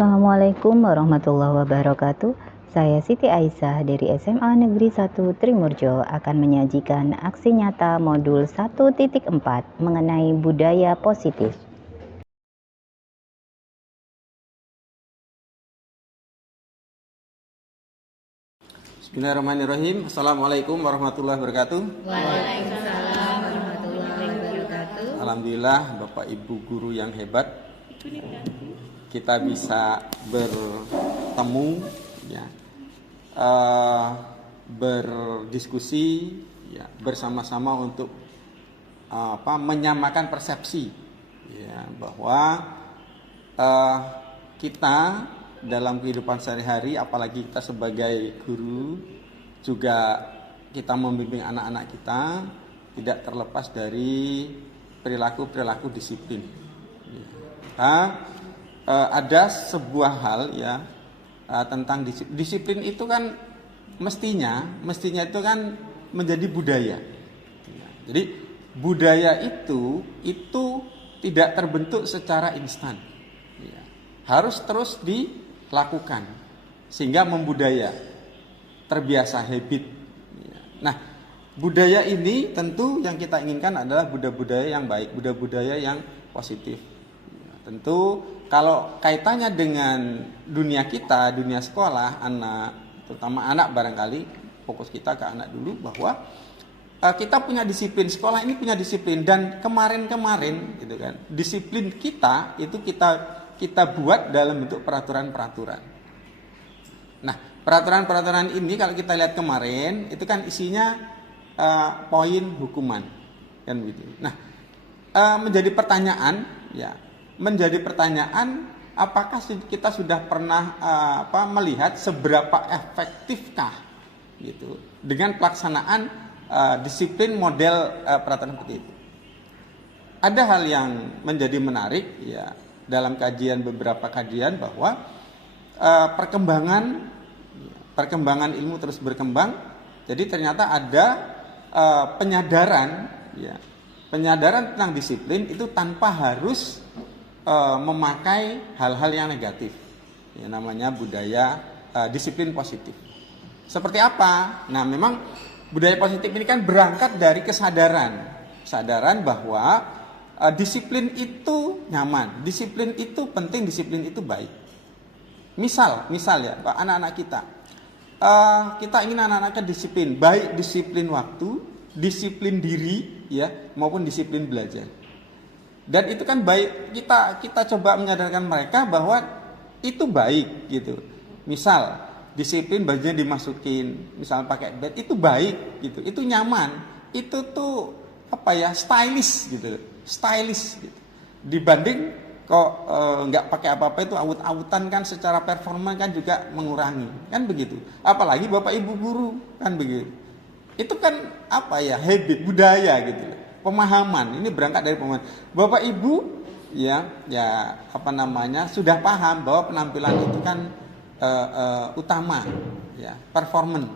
Assalamualaikum warahmatullahi wabarakatuh. Saya Siti Aisyah dari SMA Negeri 1 Trimurjo akan menyajikan aksi nyata modul 1.4 mengenai budaya positif. Bismillahirrahmanirrahim. Assalamualaikum warahmatullahi wabarakatuh. Waalaikumsalam warahmatullahi wabarakatuh. Alhamdulillah Bapak Ibu guru yang hebat, kita bisa bertemu ya, berdiskusi ya, bersama-sama untuk menyamakan persepsi ya, bahwa kita dalam kehidupan sehari-hari, apalagi kita sebagai guru, juga kita membimbing anak-anak kita, tidak terlepas dari perilaku-perilaku disiplin. Ada sebuah hal ya tentang disiplin itu kan mestinya itu kan menjadi budaya. Jadi budaya itu tidak terbentuk secara instan, harus terus dilakukan sehingga membudaya, terbiasa, habit. Nah, budaya ini tentu yang kita inginkan adalah budaya-budaya yang baik, budaya-budaya yang positif. Tentu kalau kaitannya dengan dunia kita, dunia sekolah, anak, terutama anak barangkali, fokus kita ke anak dulu, bahwa kita punya disiplin, sekolah ini punya disiplin, dan kemarin gitu kan, disiplin kita itu kita buat dalam bentuk peraturan-peraturan. Nah, peraturan-peraturan ini kalau kita lihat kemarin itu kan isinya poin hukuman kan begitu. Nah, menjadi pertanyaan apakah kita sudah pernah melihat seberapa efektifkah gitu dengan pelaksanaan disiplin model peraturan seperti itu. Ada hal yang menjadi menarik ya dalam beberapa kajian bahwa perkembangan ilmu terus berkembang. Jadi ternyata ada penyadaran tentang disiplin itu tanpa harus memakai hal-hal yang negatif. Ya, namanya budaya disiplin positif. Seperti apa? Nah, memang budaya positif ini kan berangkat dari kesadaran bahwa disiplin itu nyaman, disiplin itu penting, disiplin itu baik. Misal ya, anak-anak kita ingin anak-anaknya disiplin, baik disiplin waktu, disiplin diri, ya, maupun disiplin belajar. Dan itu kan baik, kita coba menyadarkan mereka bahwa itu baik gitu. Misal disiplin bajunya dimasukin, misal pakai bed, itu baik gitu, itu nyaman, itu tuh stylish gitu. Dibanding kok nggak pakai apa-apa, itu awut-awutan kan, secara performa kan juga mengurangi kan begitu. Apalagi Bapak Ibu guru kan begitu. Itu kan habit, budaya gitu. Pemahaman, ini berangkat dari pemahaman. Bapak Ibu sudah paham bahwa penampilan itu kan utama ya, performance.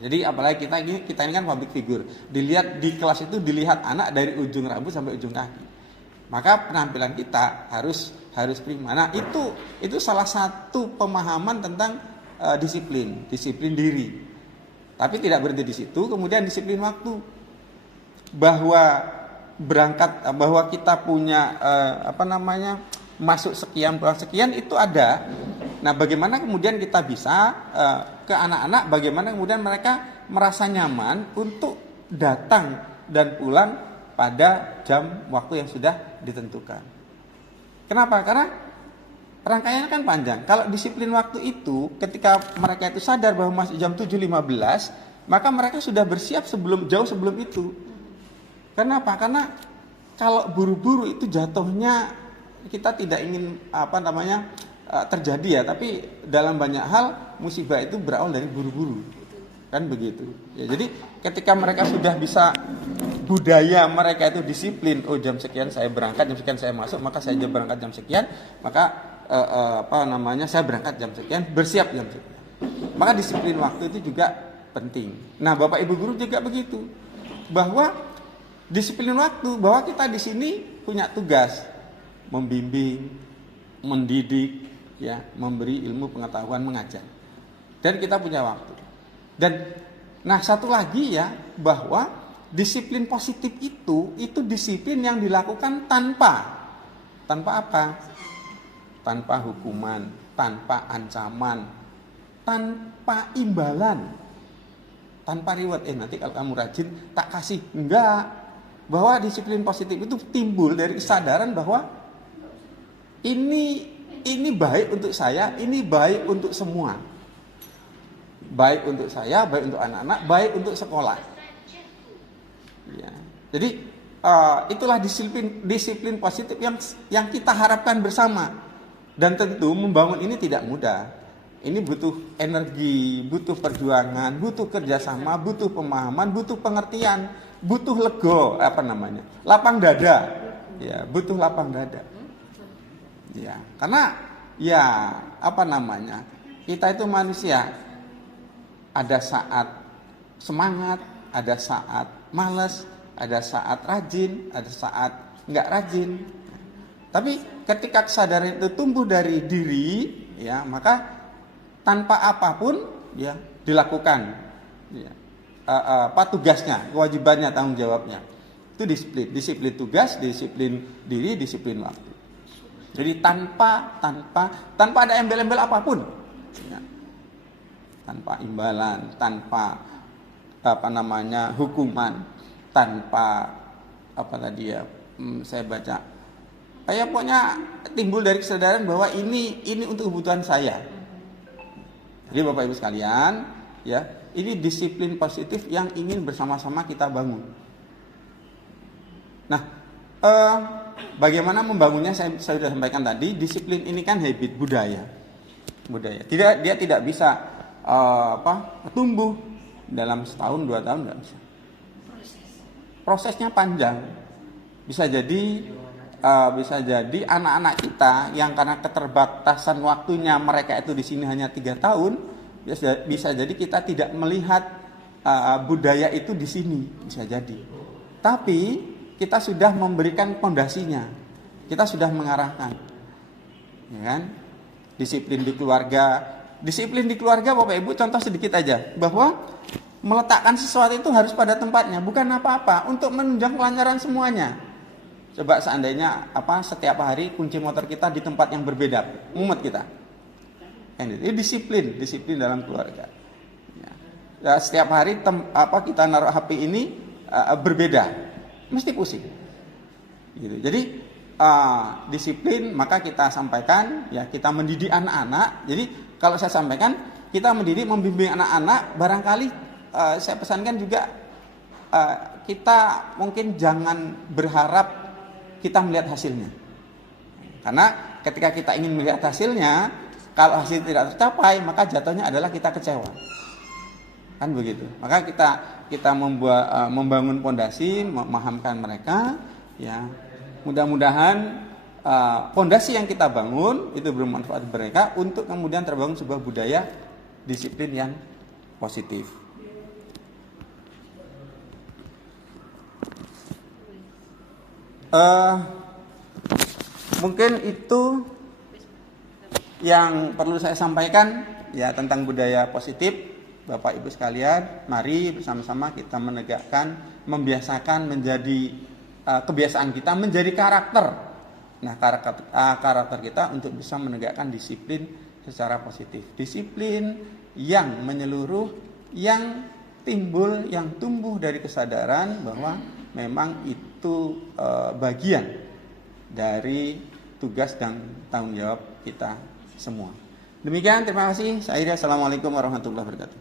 Jadi apalagi kita ini kan public figure. Dilihat di kelas itu, dilihat anak dari ujung rambut sampai ujung kaki. Maka penampilan kita harus prima. Nah, itu salah satu pemahaman tentang disiplin diri. Tapi tidak berhenti di situ, kemudian disiplin waktu. Bahwa kita punya masuk sekian, pulang sekian, itu ada. Nah, bagaimana kemudian kita bisa ke anak-anak, bagaimana kemudian mereka merasa nyaman untuk datang dan pulang pada jam waktu yang sudah ditentukan. Kenapa? Karena rangkaiannya kan panjang. Kalau disiplin waktu itu, ketika mereka itu sadar bahwa masih jam 7.15, maka mereka sudah bersiap jauh sebelum itu. Kenapa? Karena kalau buru-buru itu jatuhnya kita tidak ingin terjadi ya, tapi dalam banyak hal musibah itu berawal dari buru-buru. Kan begitu. Ya, jadi ketika mereka sudah bisa, budaya mereka itu disiplin, jam sekian saya berangkat, jam sekian saya masuk, maka saya berangkat jam sekian, maka saya berangkat jam sekian, bersiap jam sekian. Maka disiplin waktu itu juga penting. Nah, Bapak Ibu guru juga begitu. Bahwa disiplin waktu, bahwa kita di sini punya tugas membimbing, mendidik, ya, memberi ilmu pengetahuan, mengajar. Dan kita punya waktu. Dan nah satu lagi ya, bahwa disiplin positif itu disiplin yang dilakukan tanpa apa? Tanpa hukuman, tanpa ancaman, tanpa imbalan, tanpa reward. Nanti kalau kamu rajin tak kasih. Enggak. Bahwa disiplin positif itu timbul dari kesadaran bahwa ini baik untuk saya, ini baik untuk semua. Baik untuk saya, baik untuk anak-anak, baik untuk sekolah. Ya. Jadi itulah disiplin positif yang kita harapkan bersama. Dan tentu membangun ini tidak mudah. Ini butuh energi, butuh perjuangan, butuh kerjasama, butuh pemahaman, butuh pengertian, butuh lapang dada. Ya, butuh lapang dada. Ya, karena kita itu manusia. Ada saat semangat, ada saat malas, ada saat rajin, ada saat nggak rajin. Tapi ketika kesadaran itu tumbuh dari diri, ya, maka tanpa apapun ya dilakukan. Ya. Tugasnya, kewajibannya, tanggung jawabnya. Itu disiplin tugas, disiplin diri, disiplin waktu. Jadi tanpa ada embel-embel apapun. Ya. Tanpa imbalan, tanpa hukuman, tanpa saya baca. Pokoknya timbul dari kesadaran bahwa ini untuk kebutuhan saya. Jadi Bapak Ibu sekalian, ya, ini disiplin positif yang ingin bersama-sama kita bangun. Nah, bagaimana membangunnya saya sudah sampaikan tadi. Disiplin ini kan habit, budaya. Dia tidak bisa tumbuh dalam setahun 2 tahun, nggak bisa. Prosesnya panjang. Bisa jadi anak-anak kita yang karena keterbatasan waktunya mereka itu di sini hanya 3 tahun, bisa jadi kita tidak melihat budaya itu di sini, bisa jadi. Tapi kita sudah memberikan pondasinya, kita sudah mengarahkan, ya kan? Disiplin di keluarga Bapak Ibu, contoh sedikit aja, bahwa meletakkan sesuatu itu harus pada tempatnya, bukan apa-apa untuk menunjang kelancaran semuanya. Coba seandainya setiap hari kunci motor kita di tempat yang berbeda, mumet kita. Ini disiplin dalam keluarga. Ya, setiap hari kita naruh HP ini berbeda, mesti pusing. Gitu. Jadi disiplin, maka kita sampaikan, ya, kita mendidik anak-anak. Jadi kalau saya sampaikan, kita mendidik, membimbing anak-anak, barangkali saya pesankan juga kita mungkin jangan berharap kita melihat hasilnya. Karena ketika kita ingin melihat hasilnya, kalau hasil tidak tercapai, maka jatuhnya adalah kita kecewa. Kan begitu. Maka kita membangun pondasi, memahamkan mereka, ya. Mudah-mudahan pondasi yang kita bangun itu bermanfaat mereka untuk kemudian terbangun sebuah budaya disiplin yang positif. Mungkin itu yang perlu saya sampaikan, ya, tentang budaya positif. Bapak Ibu sekalian, mari bersama-sama kita menegakkan, membiasakan menjadi kebiasaan kita, menjadi karakter. Nah, karakter kita untuk bisa menegakkan disiplin secara positif. Disiplin yang menyeluruh, yang timbul, yang tumbuh dari kesadaran bahwa memang itu bagian dari tugas dan tanggung jawab kita semua. Demikian, terima kasih. Saya Ida. Assalamualaikum warahmatullahi wabarakatuh.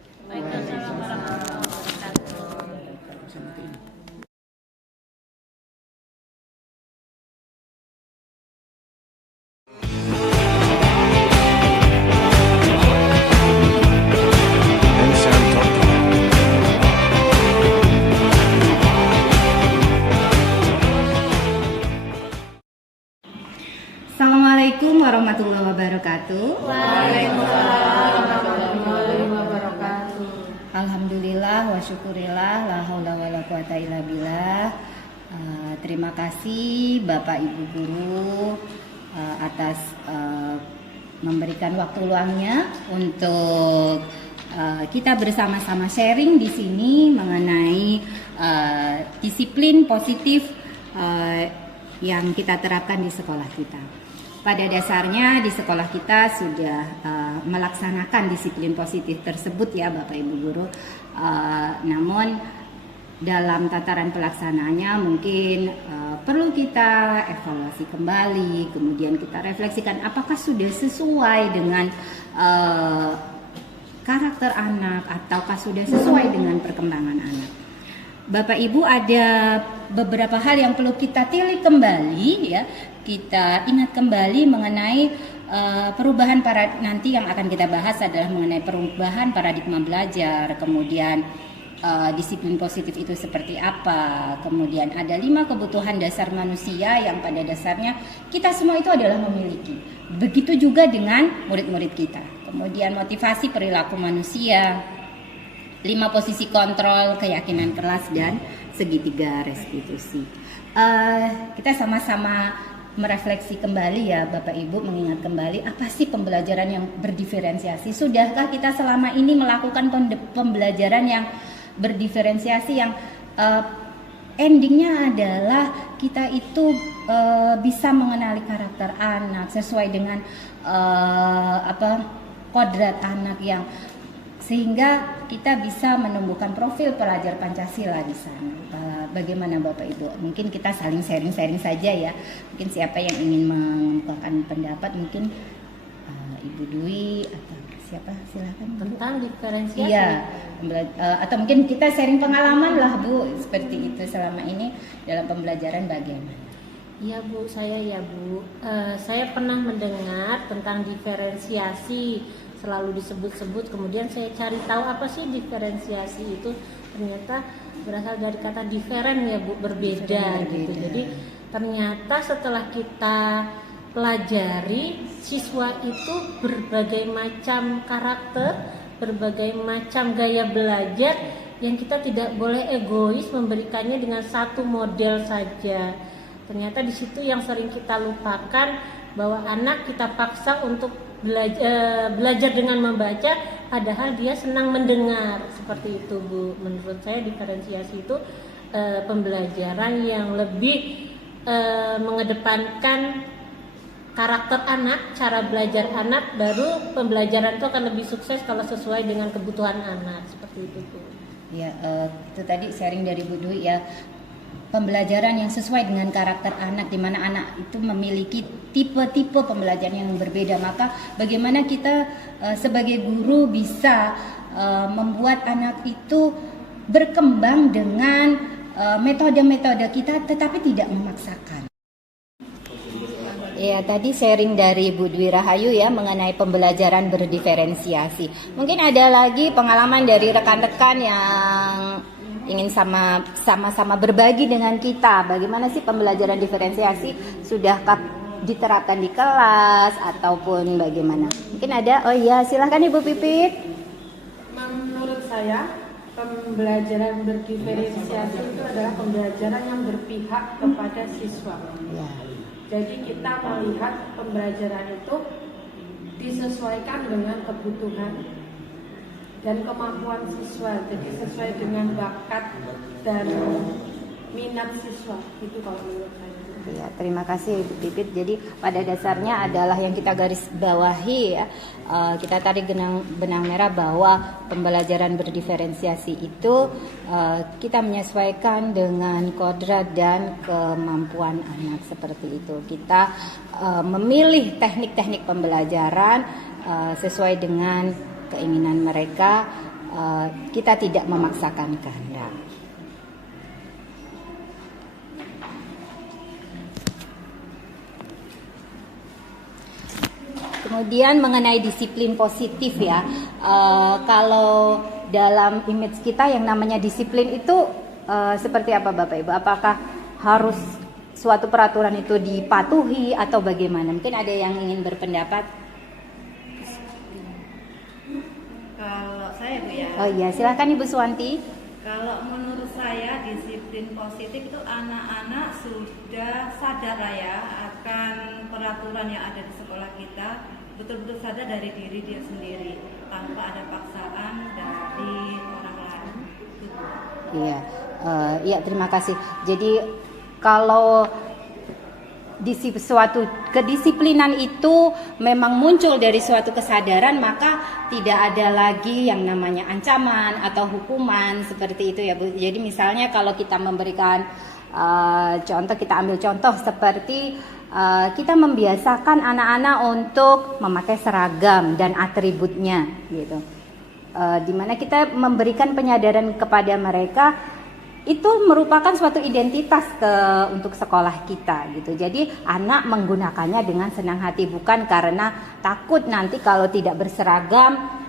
Assalamualaikum warahmatullahi wabarakatuh. Waalaikumsalam warahmatullahi wabarakatuh. Alhamdulillah wa syukurillah, la haula wala quwata illa billah. Terima kasih Bapak Ibu guru atas memberikan waktu luangnya untuk kita bersama-sama sharing di sini mengenai disiplin positif yang kita terapkan di sekolah kita. Pada dasarnya di sekolah kita sudah melaksanakan disiplin positif tersebut ya Bapak Ibu Guru. Namun dalam tataran pelaksanaannya mungkin perlu kita evaluasi kembali, kemudian kita refleksikan apakah sudah sesuai dengan karakter anak ataukah sudah sesuai dengan perkembangan anak. Bapak Ibu, ada beberapa hal yang perlu kita tilik kembali ya. Kita ingat kembali mengenai perubahan nanti yang akan kita bahas adalah mengenai perubahan paradigma belajar, kemudian disiplin positif itu seperti apa, kemudian ada 5 kebutuhan dasar manusia yang pada dasarnya kita semua itu adalah memiliki. Begitu juga dengan murid-murid kita. Kemudian motivasi perilaku manusia, 5 posisi kontrol, keyakinan kelas, dan segitiga restitusi. Kita sama-sama merefleksi kembali ya Bapak Ibu, mengingat kembali apa sih pembelajaran yang berdiferensiasi. Sudahkah kita selama ini melakukan pembelajaran yang berdiferensiasi yang endingnya adalah kita itu bisa mengenali karakter anak sesuai dengan kodrat anak yang sehingga kita bisa menumbuhkan profil pelajar Pancasila di sana. Bagaimana Bapak Ibu? Mungkin kita saling sharing-sharing saja ya. Mungkin siapa yang ingin mengemukakan pendapat, mungkin Ibu Dwi atau siapa, silakan. Tentang diferensiasi. Iya, atau mungkin kita sharing pengalaman lah Bu, seperti itu selama ini dalam pembelajaran bagaimana? Iya Bu, saya saya pernah mendengar tentang diferensiasi, selalu disebut-sebut, kemudian saya cari tahu apa sih diferensiasi itu. Ternyata berasal dari kata different ya Bu, berbeda gitu. Jadi ternyata setelah kita pelajari, siswa itu berbagai macam karakter, berbagai macam gaya belajar yang kita tidak boleh egois memberikannya dengan satu model saja. Ternyata di situ yang sering kita lupakan, bahwa anak kita paksa untuk belajar dengan membaca, padahal dia senang mendengar. Seperti itu Bu. Menurut saya diferensiasi itu pembelajaran yang lebih mengedepankan karakter anak, cara belajar anak, baru pembelajaran itu akan lebih sukses kalau sesuai dengan kebutuhan anak. Seperti itu Bu. Ya, itu tadi sharing dari Bu Dwi ya. Pembelajaran yang sesuai dengan karakter anak, di mana anak itu memiliki tipe-tipe pembelajaran yang berbeda. Maka bagaimana kita sebagai guru bisa membuat anak itu berkembang dengan metode-metode kita, tetapi tidak memaksakan. Ya, tadi sharing dari Bu Dwi Rahayu ya mengenai pembelajaran berdiferensiasi. Mungkin ada lagi pengalaman dari rekan-rekan yang ingin sama-sama berbagi dengan kita. Bagaimana sih pembelajaran diferensiasi? Sudahkah diterapkan di kelas ataupun bagaimana? Mungkin ada. Oh iya, silahkan Ibu Pipit. Menurut saya, pembelajaran berdiferensiasi itu adalah pembelajaran yang berpihak kepada siswa. Ya. Jadi kita melihat pembelajaran itu disesuaikan dengan kebutuhan dan kemampuan siswa, jadi sesuai dengan bakat dan minat siswa. Itu kalau menurut saya. Ya, terima kasih Ibu Pipit. Jadi pada dasarnya adalah yang kita garis bawahi ya, kita tarik benang merah bahwa pembelajaran berdiferensiasi itu kita menyesuaikan dengan kodrat dan kemampuan anak, seperti itu. Kita memilih teknik-teknik pembelajaran sesuai dengan keinginan mereka, kita tidak memaksakan kehendak. Kemudian mengenai disiplin positif ya, kalau dalam image kita yang namanya disiplin itu seperti apa Bapak Ibu? Apakah harus suatu peraturan itu dipatuhi atau bagaimana? Mungkin ada yang ingin berpendapat. Kalau saya Bu ya. Oh iya, silakan Ibu Suwanti. Kalau menurut saya disiplin positif itu anak-anak sudah sadar lah ya akan peraturan yang ada di sekolah kita. betul-betul sadar dari diri dia sendiri tanpa ada paksaan dari orang lain. Iya, iya terima kasih. Jadi kalau suatu kedisiplinan itu memang muncul dari suatu kesadaran, maka tidak ada lagi yang namanya ancaman atau hukuman seperti itu ya Bu. Jadi misalnya kalau kita memberikan contoh, kita ambil contoh seperti kita membiasakan anak-anak untuk memakai seragam dan atributnya gitu. Dimana kita memberikan penyadaran kepada mereka itu merupakan suatu identitas untuk sekolah kita gitu. Jadi anak menggunakannya dengan senang hati, bukan karena takut nanti kalau tidak berseragam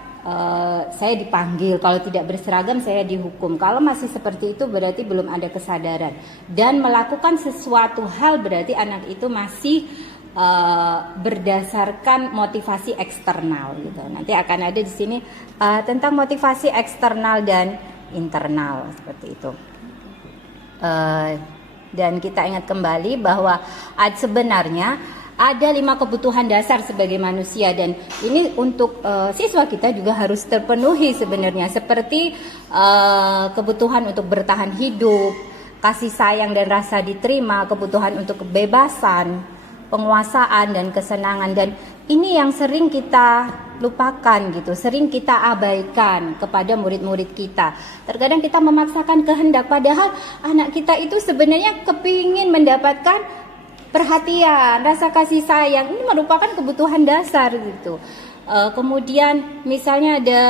saya dipanggil, kalau tidak berseragam saya dihukum. Kalau masih seperti itu berarti belum ada kesadaran, dan melakukan sesuatu hal berarti anak itu masih berdasarkan motivasi eksternal gitu. Nanti akan ada di sini tentang motivasi eksternal dan internal seperti itu. Dan kita ingat kembali bahwa sebenarnya ada 5 kebutuhan dasar sebagai manusia, dan ini untuk siswa kita juga harus terpenuhi sebenarnya, seperti kebutuhan untuk bertahan hidup, kasih sayang dan rasa diterima, kebutuhan untuk kebebasan, penguasaan dan kesenangan. Dan ini yang sering kita lupakan gitu, sering kita abaikan kepada murid-murid kita. Terkadang kita memaksakan kehendak, padahal anak kita itu sebenarnya kepingin mendapatkan perhatian, rasa kasih sayang. Ini merupakan kebutuhan dasar gitu. Kemudian misalnya ada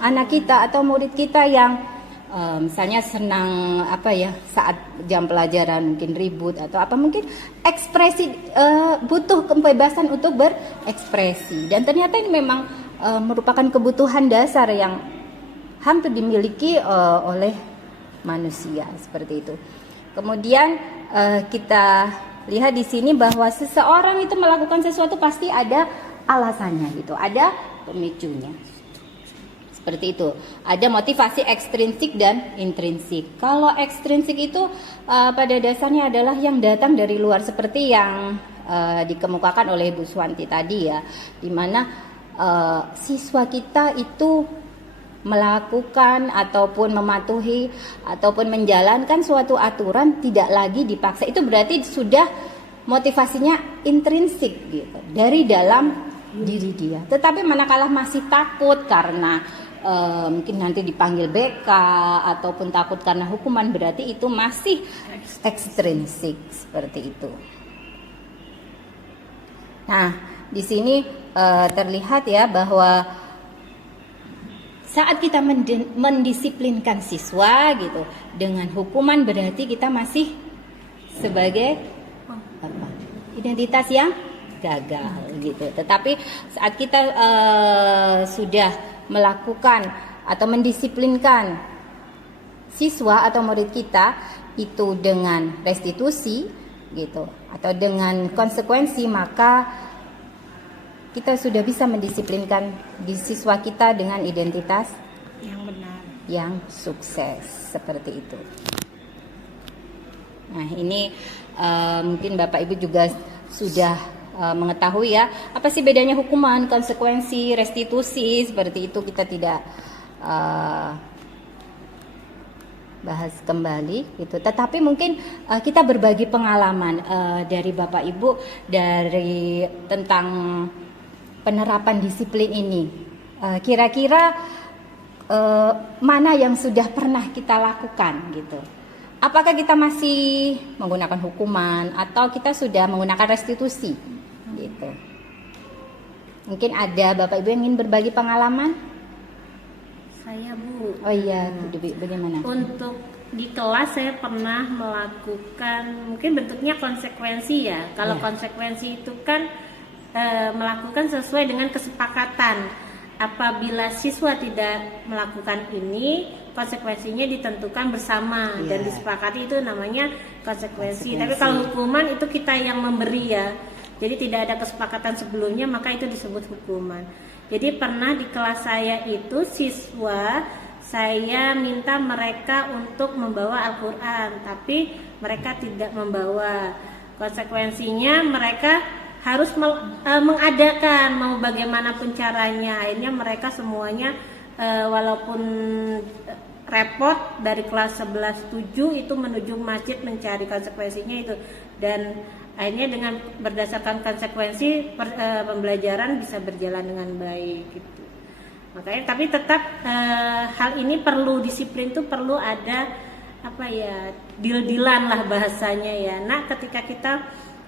anak kita atau murid kita yang misalnya senang saat jam pelajaran mungkin ribut atau apa, mungkin ekspresi, butuh kebebasan untuk berekspresi, dan ternyata ini memang merupakan kebutuhan dasar yang hampir dimiliki oleh manusia seperti itu. Kemudian kita lihat di sini bahwa seseorang itu melakukan sesuatu pasti ada alasannya gitu, ada pemicunya. Seperti itu. Ada motivasi ekstrinsik dan intrinsik. Kalau ekstrinsik itu pada dasarnya adalah yang datang dari luar, seperti yang dikemukakan oleh Bu Swanti tadi ya, di mana siswa kita itu melakukan ataupun mematuhi ataupun menjalankan suatu aturan tidak lagi dipaksa. Itu berarti sudah motivasinya intrinsik gitu, dari dalam diri dia. Tetapi manakala masih takut karena mungkin nanti dipanggil BK ataupun takut karena hukuman, berarti itu masih ekstrinsik seperti itu. Nah, di sini terlihat ya bahwa saat kita mendisiplinkan siswa gitu dengan hukuman, berarti kita masih sebagai identitas yang gagal gitu. Tetapi saat kita sudah melakukan atau mendisiplinkan siswa atau murid kita itu dengan restitusi gitu atau dengan konsekuensi, maka kita sudah bisa mendisiplinkan di siswa kita dengan identitas yang benar, yang sukses seperti itu. Nah, ini mungkin Bapak Ibu juga sudah mengetahui ya, apa sih bedanya hukuman, konsekuensi, restitusi, seperti itu kita tidak bahas kembali gitu. Tetapi mungkin kita berbagi pengalaman dari Bapak Ibu dari tentang penerapan disiplin ini. Kira-kira mana yang sudah pernah kita lakukan gitu. Apakah kita masih menggunakan hukuman atau kita sudah menggunakan restitusi gitu. Mungkin ada Bapak Ibu yang ingin berbagi pengalaman? Saya Bu. Oh iya, bagaimana? Untuk di kelas saya pernah melakukan, mungkin bentuknya konsekuensi ya. Kalau konsekuensi itu kan melakukan sesuai dengan kesepakatan. Apabila siswa tidak melakukan ini, konsekuensinya ditentukan bersama dan disepakati, itu namanya konsekuensi. Tapi kalau hukuman itu kita yang memberi ya. Jadi tidak ada kesepakatan sebelumnya, maka itu disebut hukuman. Jadi pernah di kelas saya itu siswa, saya minta mereka untuk membawa Al-Quran, tapi mereka tidak membawa. Konsekuensinya mereka harus mengadakan mau bagaimanapun caranya. Akhirnya mereka semuanya walaupun repot dari kelas 11-7 itu menuju masjid mencari konsekuensinya itu, dan akhirnya dengan berdasarkan konsekuensi pembelajaran bisa berjalan dengan baik gitu. Makanya tapi tetap hal ini perlu disiplin, tuh perlu ada deal-dealan lah bahasanya ya. Nah, ketika kita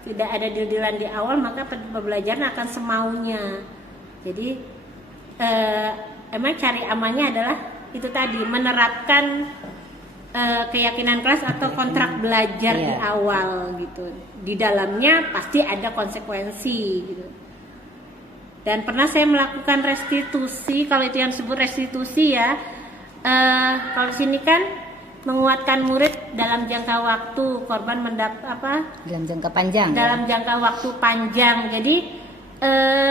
tidak ada deal-dealan di awal, maka pembelajaran akan semaunya. Jadi emang cari amannya adalah itu tadi, menerapkan keyakinan kelas atau kontrak belajar di awal gitu. Di dalamnya pasti ada konsekuensi gitu. Dan pernah saya melakukan restitusi, kalau itu yang disebut restitusi ya. Kalau sini kan menguatkan murid dalam jangka waktu, korban dalam jangka panjang. Dalam jangka waktu panjang. Jadi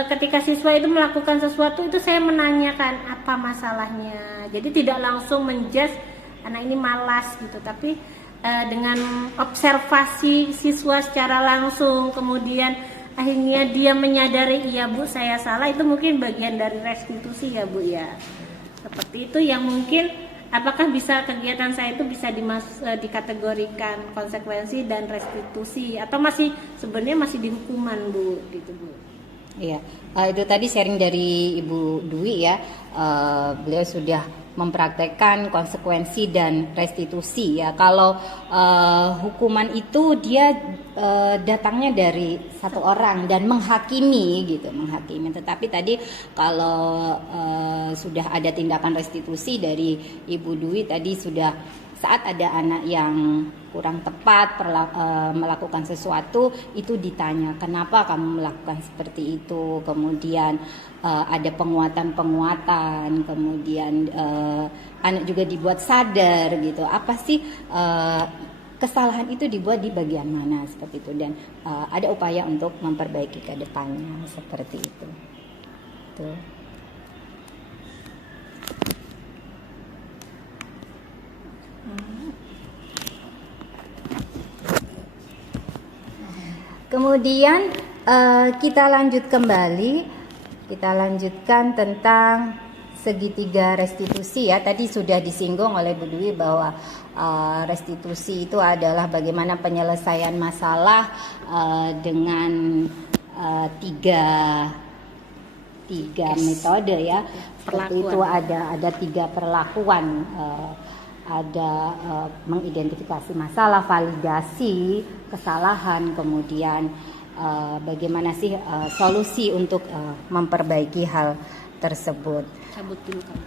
ketika siswa itu melakukan sesuatu itu saya menanyakan apa masalahnya. Jadi tidak langsung menjudge anak ini malas gitu, tapi dengan observasi siswa secara langsung, kemudian akhirnya dia menyadari, iya Bu saya salah, itu mungkin bagian dari restitusi ya Bu ya. Seperti itu yang mungkin apakah bisa kegiatan saya itu bisa dikategorikan konsekuensi dan restitusi, atau sebenarnya masih di hukuman Bu gitu Bu. Iya, itu tadi sharing dari Ibu Dwi ya. Beliau sudah mempraktekkan konsekuensi dan restitusi ya. Kalau hukuman itu dia datangnya dari satu orang dan menghakimi gitu, menghakimi. Tetapi tadi kalau sudah ada tindakan restitusi dari Ibu Dwi tadi, sudah saat ada anak yang kurang tepat melakukan sesuatu, itu ditanya kenapa kamu melakukan seperti itu, kemudian ada penguatan, kemudian anak juga dibuat sadar gitu, apa sih kesalahan itu dibuat di bagian mana seperti itu, dan ada upaya untuk memperbaiki ke depannya seperti itu. Tuh. Kemudian kita lanjutkan tentang segitiga restitusi ya. Tadi sudah disinggung oleh Bu Dwi bahwa restitusi itu adalah bagaimana penyelesaian masalah dengan tiga metode ya. Seperti itu ada 3 perlakuan. Ada mengidentifikasi masalah, validasi kesalahan, kemudian bagaimana sih solusi untuk memperbaiki hal tersebut. Cabut dulu kan.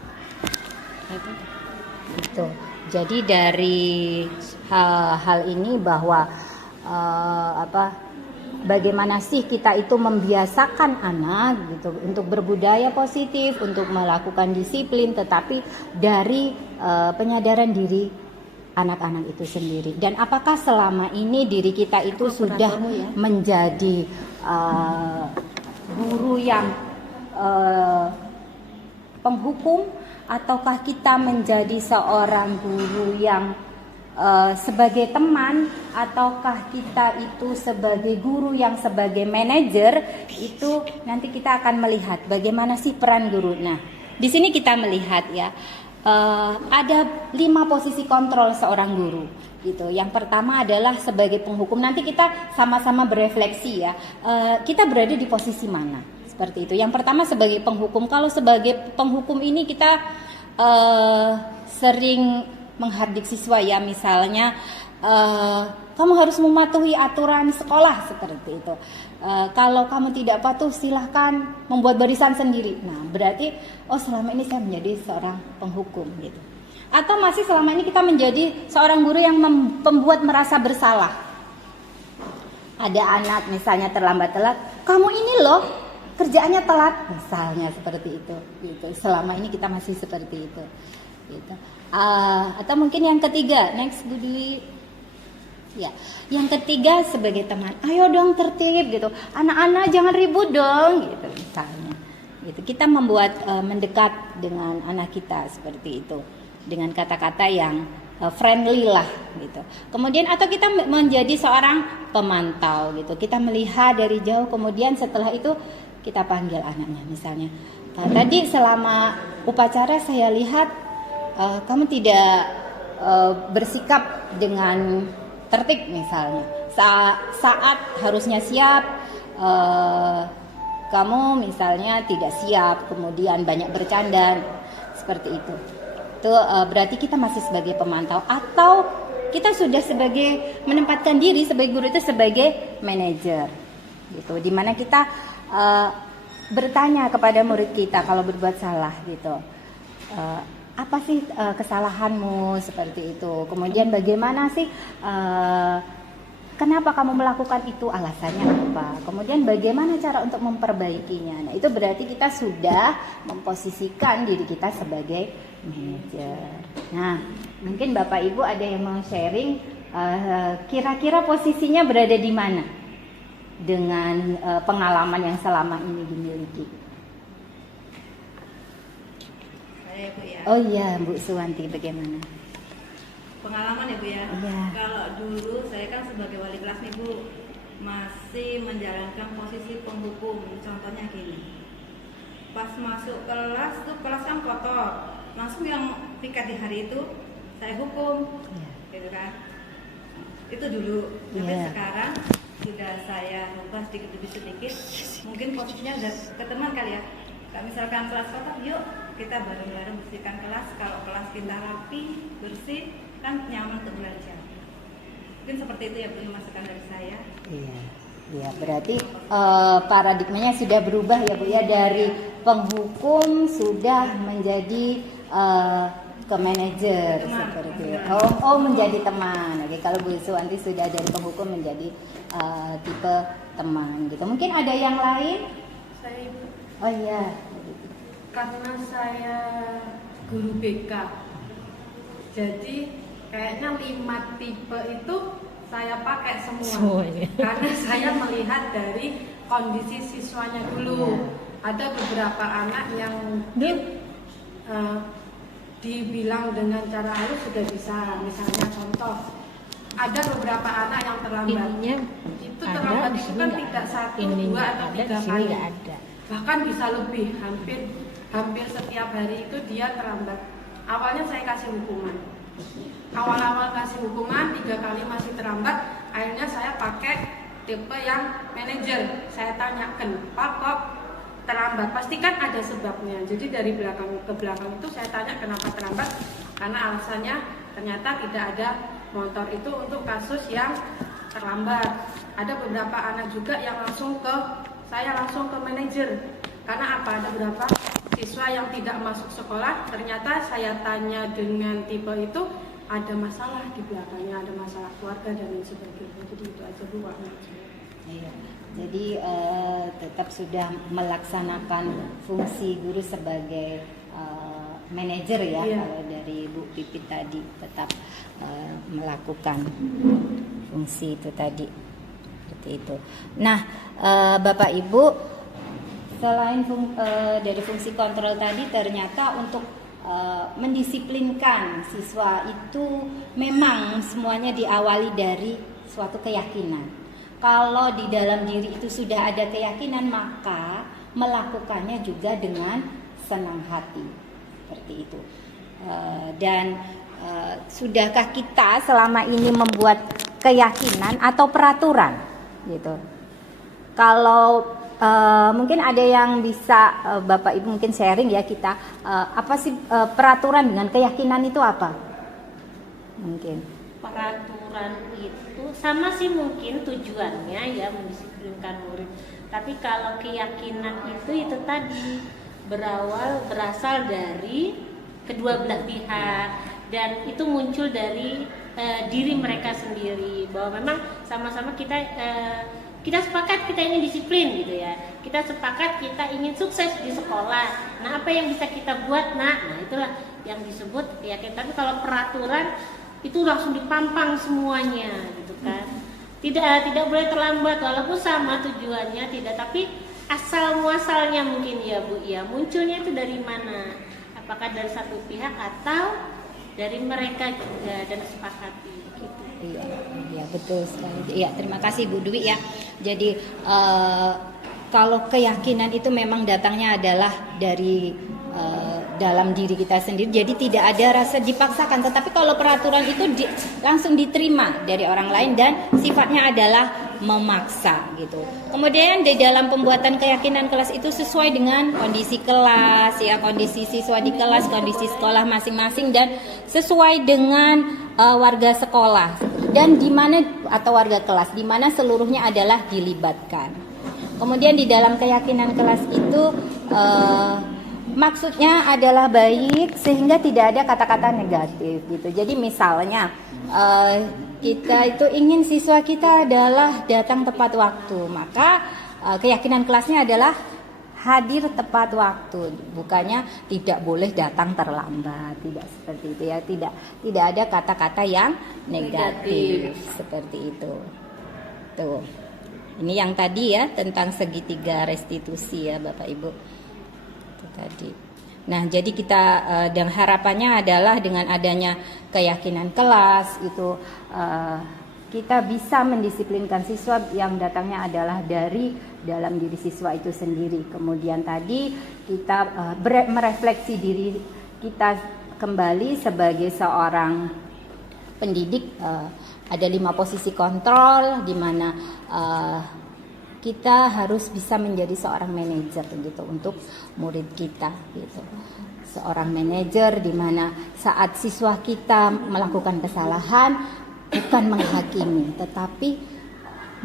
Itu. Jadi dari hal ini bahwa bagaimana sih kita itu membiasakan anak gitu untuk berbudaya positif, untuk melakukan disiplin, tetapi dari penyadaran diri anak-anak itu sendiri. Dan apakah selama ini diri kita itu sudah menjadi guru yang penghukum, ataukah kita menjadi seorang guru yang sebagai teman, ataukah kita itu sebagai guru yang sebagai manajer. Itu nanti kita akan melihat bagaimana sih peran guru. Nah, di sini kita melihat ya, ada 5 posisi kontrol seorang guru gitu. Yang pertama adalah sebagai penghukum. Nanti kita sama-sama berefleksi ya, kita berada di posisi mana seperti itu. Yang pertama sebagai penghukum. Kalau sebagai penghukum ini kita sering menghardik siswa ya, misalnya kamu harus mematuhi aturan sekolah seperti itu. Kalau kamu tidak patuh silahkan membuat barisan sendiri. Nah, berarti selama ini saya menjadi seorang penghukum gitu. Atau masih selama ini kita menjadi seorang guru yang membuat merasa bersalah. Ada anak misalnya terlambat telat, kamu ini loh kerjaannya telat, misalnya seperti itu gitu. Selama ini kita masih seperti itu gitu. Atau mungkin yang ketiga, next Bu Dwi. Ya, yang ketiga sebagai teman, ayo dong tertib gitu, anak-anak jangan ribut dong gitu misalnya. Gitu. Kita membuat mendekat dengan anak kita seperti itu dengan kata-kata yang friendly lah gitu. Kemudian atau kita menjadi seorang pemantau gitu. Kita melihat dari jauh, kemudian setelah itu kita panggil anaknya misalnya. Tadi selama upacara saya lihat kamu tidak bersikap dengan tertib misalnya. Saat harusnya siap, kamu misalnya tidak siap, kemudian banyak bercanda seperti itu. Itu berarti kita masih sebagai pemantau, atau kita sudah sebagai menempatkan diri sebagai guru itu sebagai manajer gitu, dimana kita bertanya kepada murid kita kalau berbuat salah gitu, apa sih kesalahanmu seperti itu, kemudian bagaimana sih kenapa kamu melakukan itu, alasannya apa, kemudian bagaimana cara untuk memperbaikinya. Nah itu berarti kita sudah memposisikan diri kita sebagai manajer. Nah, mungkin Bapak Ibu ada yang mau sharing kira-kira posisinya berada di mana dengan pengalaman yang selama ini dimiliki. Saya Bu ya. Oh iya, Bu Suwanti, bagaimana? Pengalaman ya Bu ya. Iya. Kalau dulu saya kan sebagai wali kelas nih Bu, masih menjalankan posisi penghukum. Contohnya gini, pas masuk kelas tuh kelas kan kotor, langsung yang piket di hari itu saya hukum, gitu kan. Itu dulu. Tapi sekarang sudah saya rubah sedikit demi sedikit. Mungkin posisinya udah ke teman kali ya. Kalau misalkan kelas kotor, yuk kita bareng-bareng bersihkan kelas. Kalau kelas kita rapi, bersih, kan nyaman untuk belajar. Mungkin seperti itu ya Bu, masukan dari saya. Iya. Ya, berarti paradigmanya sudah berubah ya Bu ya, dari penghukum sudah menjadi ke manajer seperti itu. Oh menjadi teman. Oke, kalau Bu Suwanti sudah dari penghukum menjadi tipe teman gitu. Mungkin ada yang lain? Saya Oh iya. karena saya guru BK, jadi kayaknya 5 tipe itu saya pakai semua. Karena saya melihat dari kondisi siswanya dulu. Ada beberapa anak yang dibilang dengan cara halus sudah bisa. Misalnya contoh, ada beberapa anak yang terlambat. Itu terlambat itu kan tidak 1, 2 atau 3 kali. Bahkan bisa lebih, hampir setiap hari itu dia terlambat. Awalnya saya kasih hukuman. Awal-awal kasih hukuman 3 kali masih terlambat, akhirnya saya pakai tipe yang manajer. Saya tanya, kenapa kok terlambat? Pasti kan ada sebabnya. Jadi dari belakang ke belakang itu saya tanya kenapa terlambat, karena alasannya ternyata tidak ada motor itu untuk kasus yang terlambat. Ada beberapa anak juga yang langsung ke manajer. Karena apa? Ada beberapa siswa yang tidak masuk sekolah, ternyata saya tanya dengan tipe itu ada masalah di belakangnya, ada masalah keluarga dan lain sebagainya. Jadi itu aja Bu. Iya. Jadi tetap sudah melaksanakan fungsi guru sebagai manajer ya. Kalau dari Bu Pipit tadi tetap melakukan fungsi itu tadi, seperti itu. Nah, Bapak Ibu, selain dari fungsi kontrol tadi, ternyata untuk mendisiplinkan siswa itu memang semuanya diawali dari suatu keyakinan. Kalau di dalam diri itu sudah ada keyakinan, maka melakukannya juga dengan senang hati, seperti itu. Dan sudahkah kita selama ini membuat keyakinan atau peraturan, gitu? Kalau mungkin ada yang bisa Bapak Ibu mungkin sharing ya kita, apa sih peraturan dengan keyakinan itu apa? Mungkin Peraturan itu sama sih mungkin tujuannya ya mendisiplinkan murid. Tapi kalau keyakinan itu tadi berasal dari kedua belah pihak, dan itu muncul dari diri mereka sendiri, bahwa memang sama-sama kita sepakat kita ingin disiplin gitu ya. Kita sepakat kita ingin sukses di sekolah. Nah, apa yang bisa kita buat? Nah itulah yang disebut keyakinan. Tapi kalau peraturan itu langsung dipampang semuanya gitu kan. Tidak boleh terlambat walaupun sama tujuannya tidak, tapi asal muasalnya mungkin ya Bu ya. Munculnya itu dari mana? Apakah dari satu pihak atau dari mereka juga dan sepakati gitu. Iya, iya betul sekali. Iya, terima kasih Bu Dwi ya. Jadi kalau keyakinan itu memang datangnya adalah dari dalam diri kita sendiri. Jadi tidak ada rasa dipaksakan. Tetapi kalau peraturan itu langsung diterima dari orang lain dan sifatnya adalah memaksa gitu. Kemudian di dalam pembuatan keyakinan kelas itu sesuai dengan kondisi kelas ya, kondisi siswa di kelas, kondisi sekolah masing-masing dan sesuai dengan warga sekolah dan di mana atau warga kelas di mana seluruhnya adalah dilibatkan. Kemudian di dalam keyakinan kelas itu maksudnya adalah baik sehingga tidak ada kata-kata negatif gitu. Jadi misalnya kita itu ingin siswa kita adalah datang tepat waktu, maka keyakinan kelasnya adalah hadir tepat waktu, bukannya tidak boleh datang terlambat, tidak seperti itu ya, tidak ada kata-kata yang negatif. Seperti itu. Tuh. Ini yang tadi ya tentang segitiga restitusi ya Bapak Ibu. Itu tadi. Nah, jadi kita dan harapannya adalah dengan adanya keyakinan kelas itu kita bisa mendisiplinkan siswa yang datangnya adalah dari dalam diri siswa itu sendiri. Kemudian tadi kita merefleksi diri kita kembali sebagai seorang pendidik. Ada 5 posisi kontrol di mana kita harus bisa menjadi seorang manajer gitu untuk murid kita gitu. Seorang manajer di mana saat siswa kita melakukan kesalahan bukan menghakimi tetapi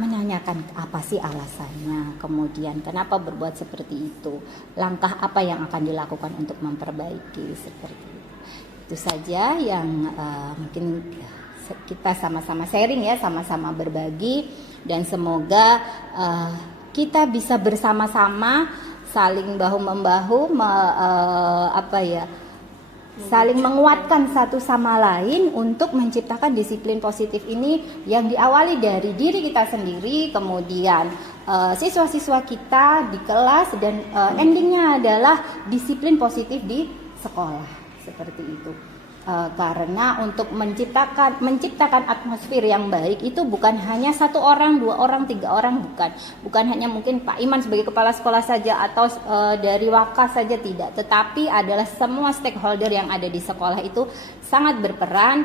menanyakan apa sih alasannya, kemudian kenapa berbuat seperti itu, langkah apa yang akan dilakukan untuk memperbaiki seperti itu. Itu saja yang mungkin kita sama-sama sharing ya, sama-sama berbagi dan semoga kita bisa bersama-sama saling bahu-membahu saling menguatkan satu sama lain untuk menciptakan disiplin positif ini yang diawali dari diri kita sendiri, kemudian siswa-siswa kita di kelas dan endingnya adalah disiplin positif di sekolah seperti itu. Karena untuk menciptakan atmosfer yang baik itu bukan hanya 1 orang, 2 orang, 3 orang, bukan hanya mungkin Pak Iman sebagai kepala sekolah saja atau dari Waka saja, tidak, tetapi adalah semua stakeholder yang ada di sekolah itu sangat berperan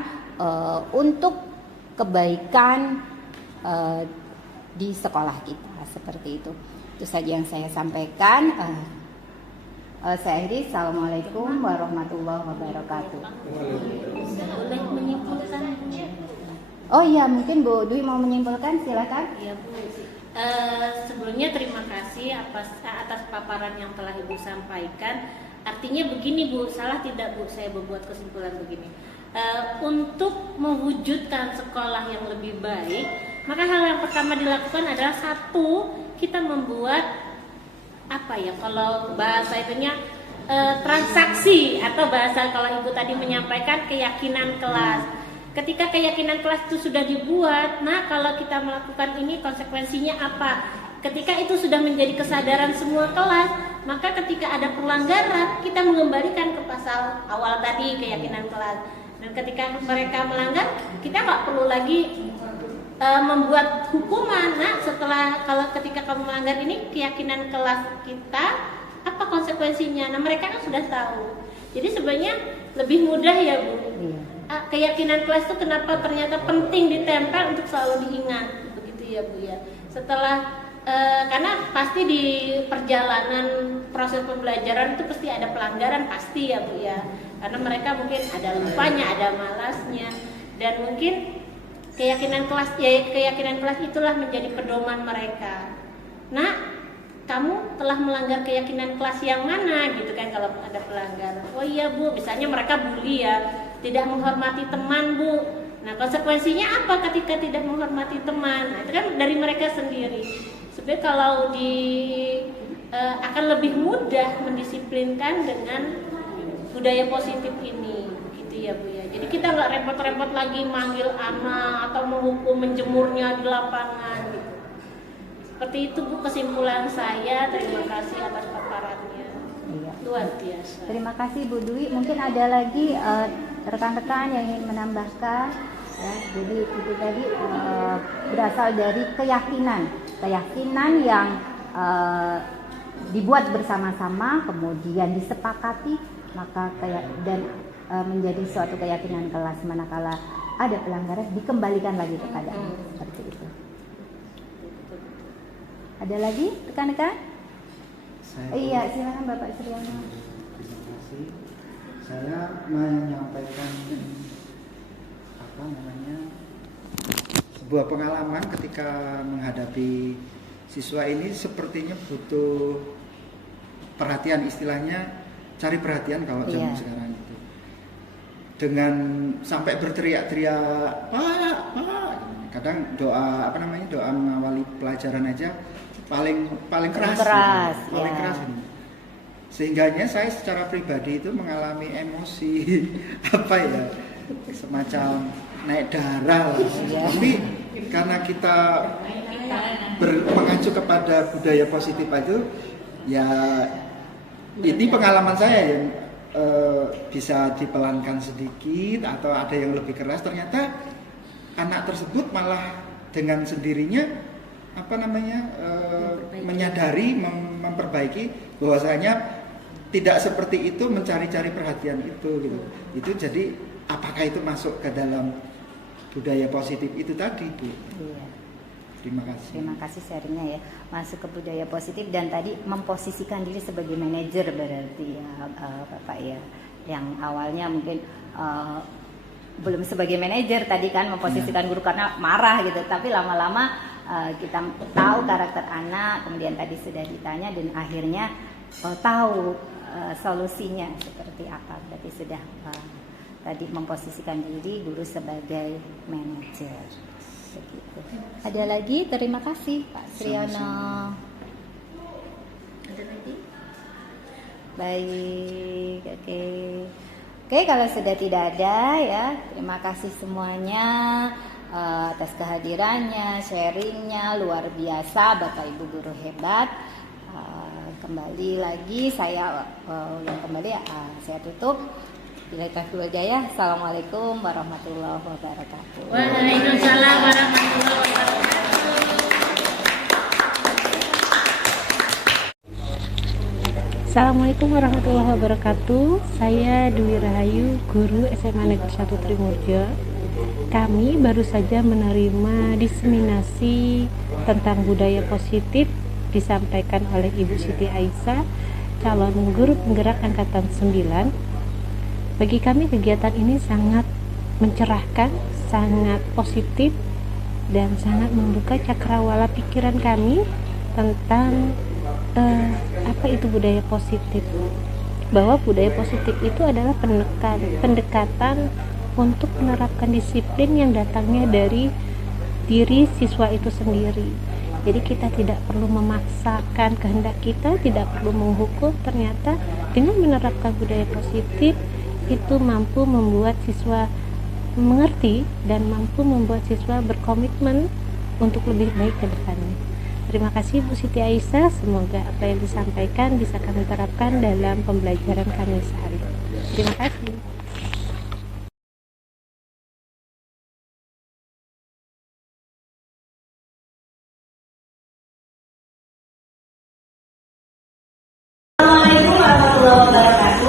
untuk kebaikan di sekolah kita seperti itu. Itu saja yang saya sampaikan. Saya akhiri. Assalamualaikum warahmatullahi wabarakatuh. Boleh menyimpulkan? Oh iya, mungkin Bu Dwi mau menyimpulkan, silakan. Iya Bu. Sebelumnya terima kasih atas paparan yang telah Ibu sampaikan. Artinya begini Bu, salah tidak Bu saya berbuat kesimpulan begini. Untuk mewujudkan sekolah yang lebih baik, maka hal yang pertama dilakukan adalah 1, kita membuat kalau bahasa itunya transaksi atau bahasa kalau Ibu tadi menyampaikan keyakinan kelas. Ketika keyakinan kelas itu sudah dibuat, nah kalau kita melakukan ini konsekuensinya apa? Ketika itu sudah menjadi kesadaran semua kelas, maka ketika ada pelanggaran kita mengembalikan ke pasal awal tadi keyakinan kelas. Dan ketika mereka melanggar, kita nggak perlu lagi membuat hukuman. Nah, kalau ketika kamu melanggar ini keyakinan kelas kita, apa konsekuensinya? Nah, mereka kan sudah tahu. Jadi sebenarnya lebih mudah ya Bu. Keyakinan kelas itu kenapa ternyata penting ditempel untuk selalu diingat, begitu ya Bu ya. Setelah karena pasti di perjalanan proses pembelajaran itu pasti ada pelanggaran, pasti ya Bu ya. Karena mereka mungkin ada lupanya, ada malasnya, dan mungkin keyakinan kelas itulah menjadi pedoman mereka. Nah, kamu telah melanggar keyakinan kelas yang mana gitu kan kalau ada pelanggaran. Oh iya Bu, misalnya mereka bully ya, tidak menghormati teman Bu. Nah, konsekuensinya apa ketika tidak menghormati teman? Nah, itu kan dari mereka sendiri. Sebenarnya kalau akan lebih mudah mendisiplinkan dengan budaya positif ini, gitu ya Bu ya. Jadi kita nggak repot-repot lagi manggil anak atau menghukum menjemurnya di lapangan gitu. Seperti itu Bu kesimpulan saya. Terima kasih atas paparannya. Iya. Luar biasa. Terima kasih Bu Dwi. Mungkin ada lagi rekan-rekan yang ingin menambahkan? Ya, jadi itu tadi berasal dari keyakinan yang dibuat bersama-sama, kemudian disepakati, maka dan menjadi suatu keyakinan kelas. Manakala ada pelanggaran, dikembalikan lagi kepada seperti itu. Ada lagi rekan-rekan? Iya, silakan Bapak Suryono. Terima kasih. Saya menyampaikan sebuah pengalaman ketika menghadapi siswa ini sepertinya butuh perhatian, istilahnya cari perhatian kalau zaman sekarang itu. Dengan sampai berteriak-teriak, Pak. Kadang doa doa mengawali pelajaran aja paling keras. Paling keras ini. Sehingganya saya secara pribadi itu mengalami emosi semacam naik darah lah. Tapi karena kita mengacu kepada budaya positif itu, ya ini pengalaman saya yang bisa dipelankan sedikit atau ada yang lebih keras. Ternyata anak tersebut malah dengan sendirinya menyadari, memperbaiki bahwasanya tidak seperti itu mencari-cari perhatian itu gitu. Itu jadi apakah itu masuk ke dalam budaya positif itu tadi, Bu? Iya. Terima kasih. Terima kasih sharingnya ya. Masuk ke budaya positif dan tadi memposisikan diri sebagai manajer berarti ya Bapak ya. Yang awalnya mungkin belum sebagai manajer tadi kan memposisikan guru karena marah gitu. Tapi lama-lama kita tahu karakter anak, kemudian tadi sudah ditanya dan akhirnya tahu solusinya seperti apa. Berarti sudah tadi memposisikan diri guru sebagai manajer. Begitu. Ada lagi? Terima kasih Pak Suryono. Ada lagi? Baik, oke, kalau sudah tidak ada ya, terima kasih semuanya atas kehadirannya, sharingnya luar biasa, Bapak Ibu guru hebat. Kembali lagi saya saya tutup. Bila taufiq hidayah. Assalamualaikum warahmatullahi wabarakatuh. Waalaikumsalam warahmatullahi wabarakatuh. Assalamualaikum warahmatullahi wabarakatuh. Saya Dwi Rahayu, guru SMA Negeri 1 Trimurjo. Kami baru saja menerima diseminasi tentang budaya positif disampaikan oleh Ibu Siti Aisyah, calon guru penggerak angkatan 9. Bagi kami kegiatan ini sangat mencerahkan, sangat positif, dan sangat membuka cakrawala pikiran kami tentang apa itu budaya positif. Bahwa budaya positif itu adalah pendekatan untuk menerapkan disiplin yang datangnya dari diri siswa itu sendiri. Jadi kita tidak perlu memaksakan kehendak kita, tidak perlu menghukum. Ternyata dengan menerapkan budaya positif itu mampu membuat siswa mengerti dan mampu membuat siswa berkomitmen untuk lebih baik ke depannya. Terima kasih Bu Siti Aisyah, semoga apa yang disampaikan bisa kami terapkan dalam pembelajaran kami sehari-hari. Terima kasih. Assalamualaikum warahmatullahi wabarakatuh.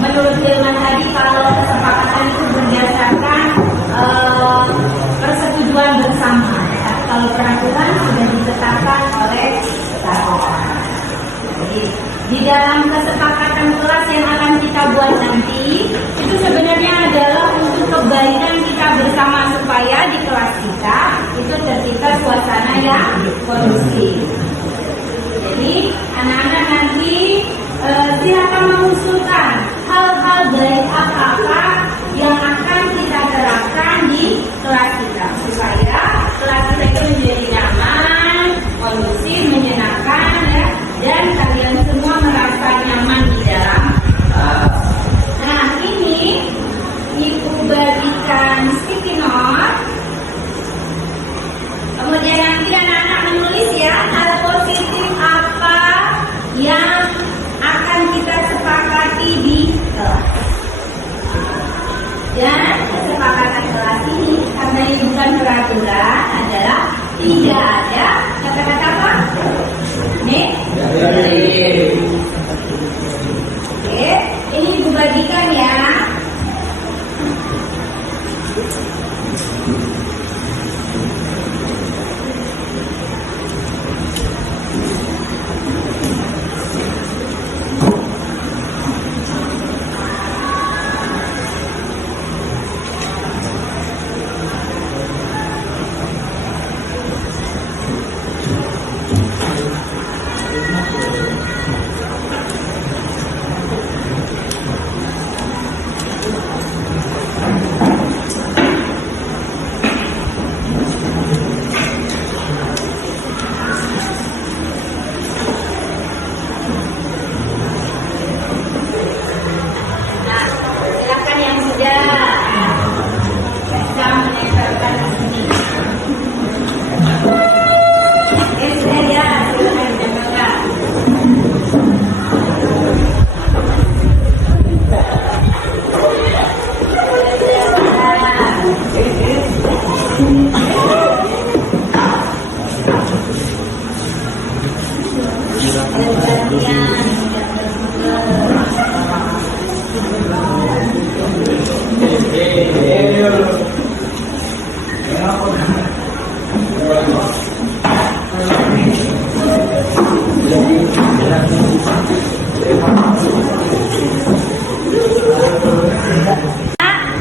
Menurut firman tadi, kalau kesepakatan itu berdasarkan persetujuan bersama, tapi kalau peraturan sudah ditetapkan oleh satu orang. Jadi di dalam kesepakatan kelas yang akan kita buat nanti itu sebenarnya adalah untuk kebaikan kita bersama supaya di kelas kita itu tercipta suasana yang kondusif. Jadi anak-anak nanti silakan mengusulkan hal-hal baik apa yang akan kita terapkan di kelas kita supaya kelas kita itu menjadi nyaman, kondusif, menyenangkan ya, dan kalian semua merasa nyaman di dalam. Nah ini Ibu bagikan sticky note, kemudian nanti anak-anak menulis ya hal positif apa yang akan kita sepakati di kelas. Dan kesepakatan kelas ini karena ini bukan peraturan adalah tidak ada kata-kata apa? Negatif. Oke, ini Ibu bagikan ya.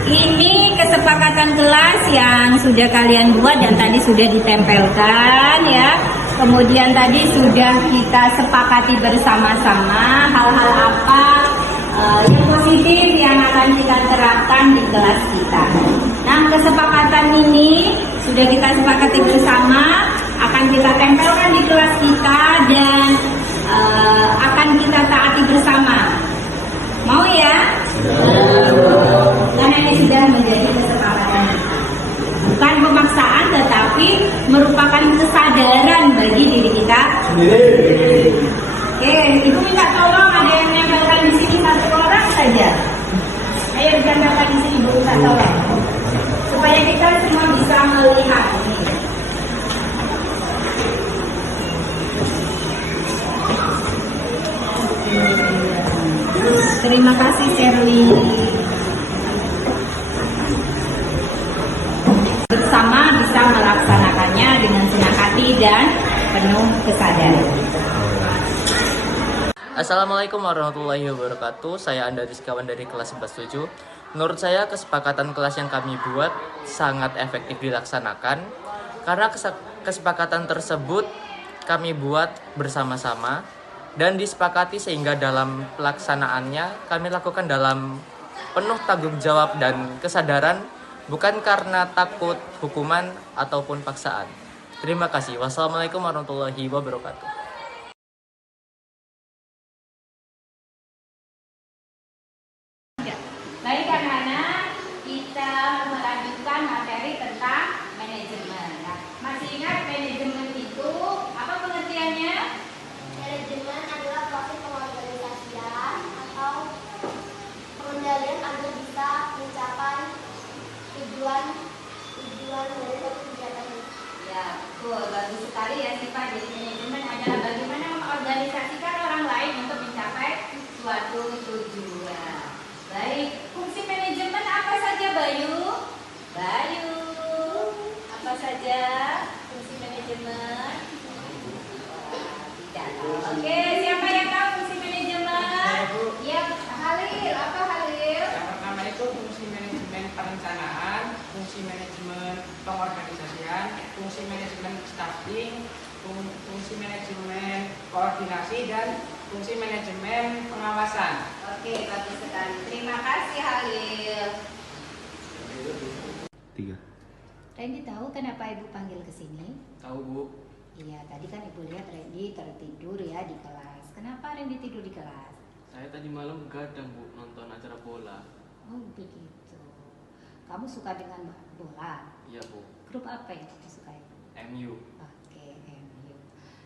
Ini kesepakatan kelas yang sudah kalian buat dan tadi sudah ditempelkan ya. Kemudian tadi sudah kita sepakati bersama-sama hal-hal apa yang positif yang akan kita terapkan di kelas kita. Nah, kesepakatan ini sudah kita sepakati bersama, akan kita tempelkan di kelas kita dan akan kita taati bersama. Mau ya? Karena ini sudah menjadi kesepakatan. Bukan pemaksaan, tetapi merupakan kesadaran bagi diri kita sendiri. Oke, Ibu minta tolong ada yang nempelkan di sini satu orang saja. Ayo ditempelkan di sini, Ibu minta tolong. Supaya kita semua bisa melihat ini. Terima kasih Shirley. Bersama bisa melaksanakannya dengan senang hati dan penuh kesadaran. Assalamualaikum warahmatullahi wabarakatuh. Saya Anda Rizkawan dari kelas 11-7. Menurut saya kesepakatan kelas yang kami buat sangat efektif dilaksanakan karena kesepakatan tersebut kami buat bersama-sama dan disepakati sehingga dalam pelaksanaannya kami lakukan dalam penuh tanggung jawab dan kesadaran, bukan karena takut hukuman ataupun paksaan. Terima kasih. Wassalamualaikum warahmatullahi wabarakatuh. Baik anak-anak, kita melanjutkan materi tentang manajemen. Nah, masih ingat manajemen itu apa pengertiannya? Manajemen adalah proses pengorganisasian atau pengendalian agar bisa mencapai tujuan dari suatu kegiatan. Ya, betul. Bagus sekali ya Siva. Jadi manajemen adalah bagaimana mengorganisasikan orang lain untuk mencapai suatu tujuan. Baik, fungsi manajemen apa saja Bayu? Bayu, apa saja fungsi manajemen? Tidak tahu. Oke, siapa yang tahu fungsi manajemen? Ya, Halil. Apa Halil? Yang pertama itu fungsi manajemen perencanaan. fungsi manajemen pengorganisasian, fungsi manajemen staffing, fungsi manajemen koordinasi, dan fungsi manajemen pengawasan. Oke, bagus sekali. Terima kasih Halil. 3. Randy tahu kenapa Ibu panggil ke sini? Tahu Bu. Iya, tadi kan Ibu lihat Randy tertidur ya di kelas. Kenapa Randy tidur di kelas? Saya tadi malam begadang Bu, nonton acara bola. Oh begitu. Kamu suka dengan bola? Iya Bu. Grup apa yang kamu sukai? MU. Oke, MU.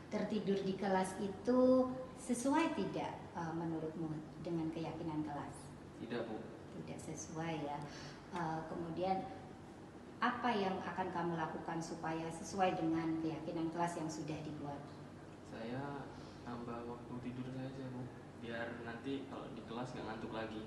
Tertidur di kelas itu sesuai tidak menurutmu dengan keyakinan kelas? Tidak Bu. Tidak sesuai ya. Kemudian apa yang akan kamu lakukan supaya sesuai dengan keyakinan kelas yang sudah dibuat? Saya nambah waktu tidur saja Bu, biar nanti kalau di kelas nggak ngantuk lagi.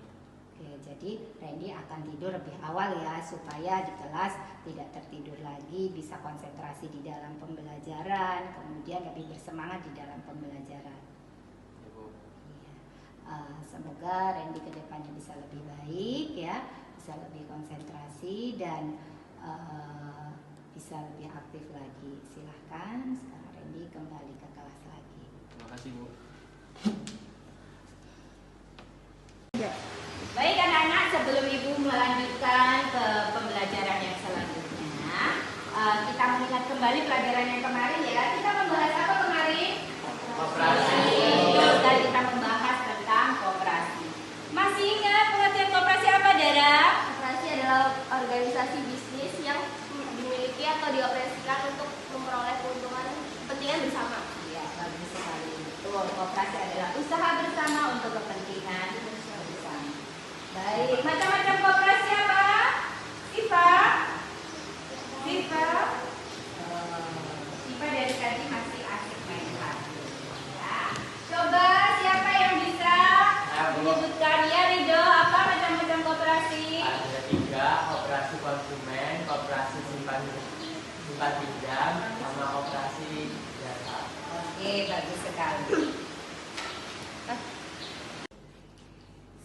Oke, jadi Randy akan tidur lebih awal ya supaya di kelas tidak tertidur lagi, bisa konsentrasi di dalam pembelajaran, kemudian lebih bersemangat di dalam pembelajaran. Ya Bu. Iya. Semoga Randy kedepannya bisa lebih baik ya, bisa lebih konsentrasi dan bisa lebih aktif lagi. Silahkan sekarang Randy kembali ke kelas lagi. Terima kasih Bu. Baik anak-anak, sebelum Ibu melanjutkan ke pembelajaran yang selanjutnya, kita mengingat kembali pelajaran yang kemarin ya. Kita membahas apa kemarin? Koperasi. Dan kita membahas tentang koperasi. Masih ingat pengertian koperasi apa, Dara? Koperasi adalah organisasi bisnis yang dimiliki atau dioperasikan untuk memperoleh keuntungan kepentingan bersama. Iya, bagus sekali. Betul, koperasi adalah usaha bersama untuk kepentingan bersama. Baik, macam-macam koperasi apa? Siva? Siva dari tadi masih asik main kartu. Ya. Coba siapa yang bisa menyebutkan ya Rido, apa macam-macam koperasi? Ada 3, koperasi konsumen, koperasi simpan pinjam, sama koperasi jasa. Oke, bagus sekali.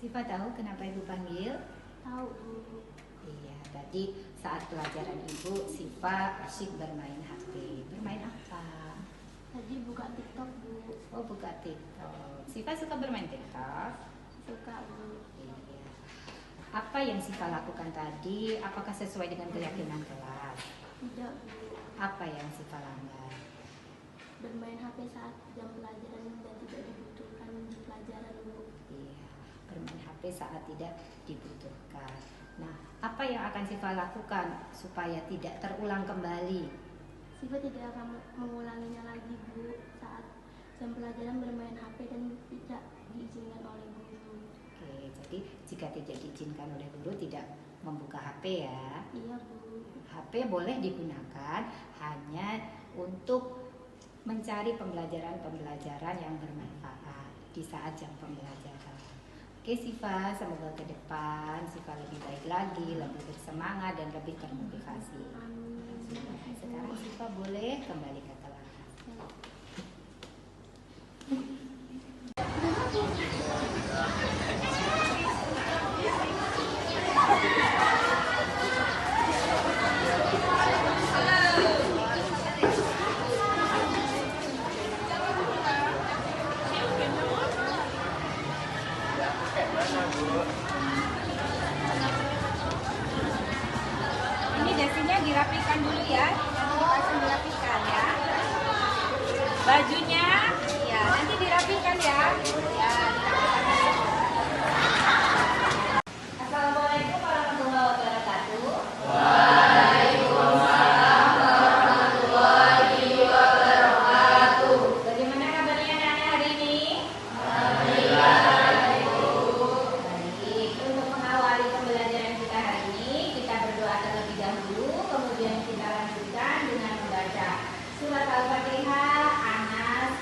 Siva tahu kenapa Ibu panggil? Tahu Bu. Iya, tadi saat pelajaran Ibu, Siva asyik bermain HP. Bermain apa? Tadi buka TikTok Bu. Oh, buka TikTok. Siva suka bermain TikTok? Suka Bu. Iya. Apa yang Siva lakukan tadi? Apakah sesuai dengan keyakinan kelas? Tidak Bu. Apa yang Siva langgar? Bermain HP saat jam pelajaran dan tidak dibutuhkan di pelajaran Bu. Iya, bermain HP saat tidak dibutuhkan. Nah, apa yang akan Siva lakukan supaya tidak terulang kembali? Siva tidak akan mengulanginya lagi Bu saat jam pelajaran bermain HP dan tidak diizinkan oleh guru. Oke, jadi jika tidak diizinkan oleh guru tidak membuka HP ya? Iya Bu. HP boleh digunakan hanya untuk mencari pembelajaran-pembelajaran yang bermanfaat di saat jam pembelajaran. Oke Siva, semoga ke depan Siva lebih baik lagi, lebih bersemangat dan lebih termotivasi. Amin. Sekarang Siva boleh kembali ke kelas. Ini dasinya dirapikan dulu ya, langsung dirapikan ya. Bajunya, ya nanti dirapikan ya. Ya, dirapikan. Assalamualaikum warahmatullahi wabarakatuh. Waalaikumsalam warahmatullahi wabarakatuh. Bagaimana kabarnya anak-anak hari ini? Baik, untuk mengawali pembelajaran kita hari ini, kita berdoa terlebih dahulu, kemudian kita lanjutkan dengan membaca surat Al-Fatihah, Anas,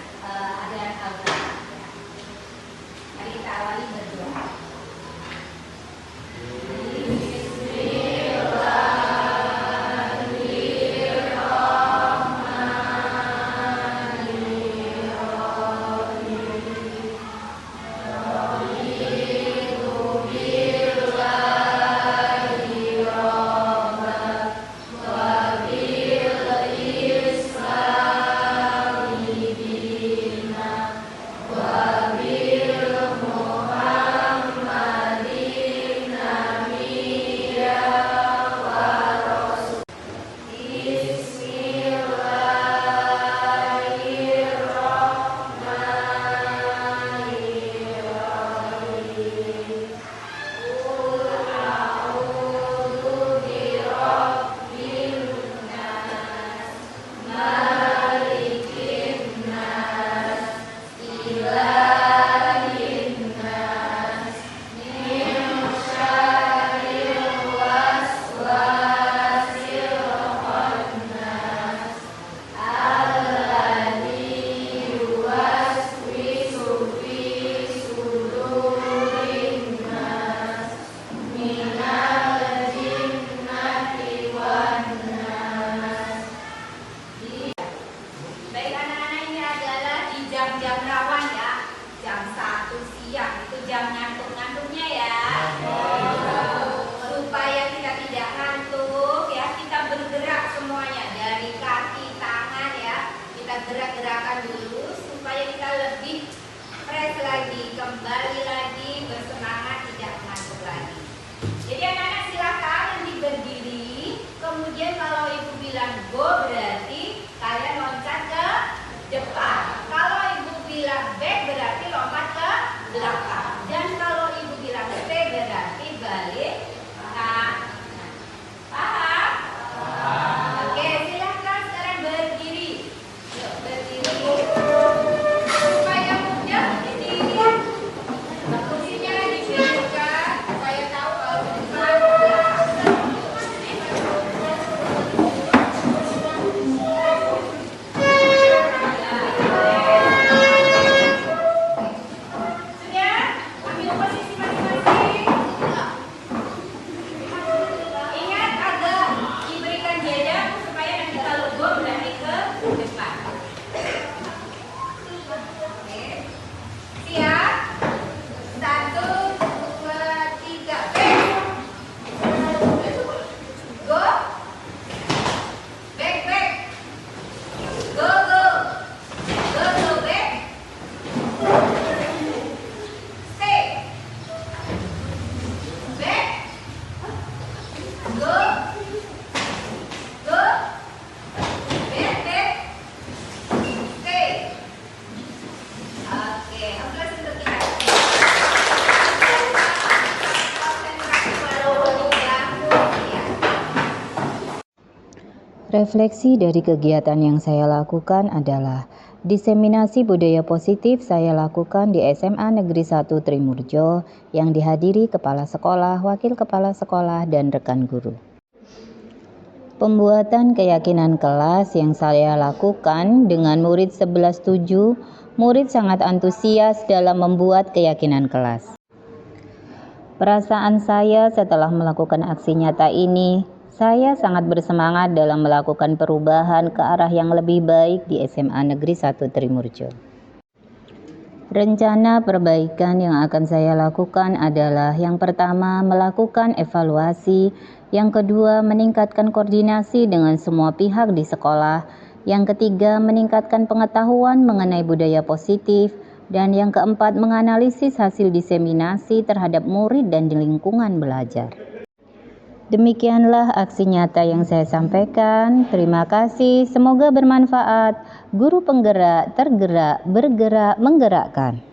Baik anak-anak, ini adalah di jam-jam rawan ya. Jam 1 siang itu jam ngantuk-ngantuknya ya. Supaya kita tidak ngantuk ya, kita bergerak semuanya dari kaki, tangan ya. Kita gerak-gerakan dulu supaya kita lebih fresh lagi, kembali lagi bersemangat, tidak ngantuk lagi. Jadi anak-anak silakan nanti berdiri. Kemudian kalau ibu bilang go berarti kalian loncat ke depan. Kalau ibu bilang back berarti lompat ke belakang. Dan kalau ibu bilang stay berarti balik kanan. Paham? Oke, silakan sekarang berdiri. Yuk, berdiri. Supaya mudah dilihat. Kursinya dipilihkan supaya tahu kalau ke depan belakang. Sudah? Ambil posisi masing-masing. Ingat agak diberikan jeda supaya nanti kalau go berani ke depan. Oke. Siap? 1, 2, 3, back. Go. Back, back. Go, go. Go, go, back. Stay. Back. Go. Go. Back, back. Stay. Oke, aplaus untuk kita. Konsentrasi walaupun yang ya. Refleksi dari kegiatan yang saya lakukan adalah diseminasi budaya positif saya lakukan di SMA Negeri 1 Trimurjo yang dihadiri kepala sekolah, wakil kepala sekolah, dan rekan guru. Pembuatan keyakinan kelas yang saya lakukan dengan murid 11-7, murid sangat antusias dalam membuat keyakinan kelas. Perasaan saya setelah melakukan aksi nyata ini, saya sangat bersemangat dalam melakukan perubahan ke arah yang lebih baik di SMA Negeri 1 Trimurjo. Rencana perbaikan yang akan saya lakukan adalah yang pertama melakukan evaluasi, yang kedua meningkatkan koordinasi dengan semua pihak di sekolah, yang ketiga meningkatkan pengetahuan mengenai budaya positif, dan yang keempat menganalisis hasil diseminasi terhadap murid dan di lingkungan belajar. Demikianlah aksi nyata yang saya sampaikan. Terima kasih, semoga bermanfaat. Guru penggerak, tergerak, bergerak, menggerakkan.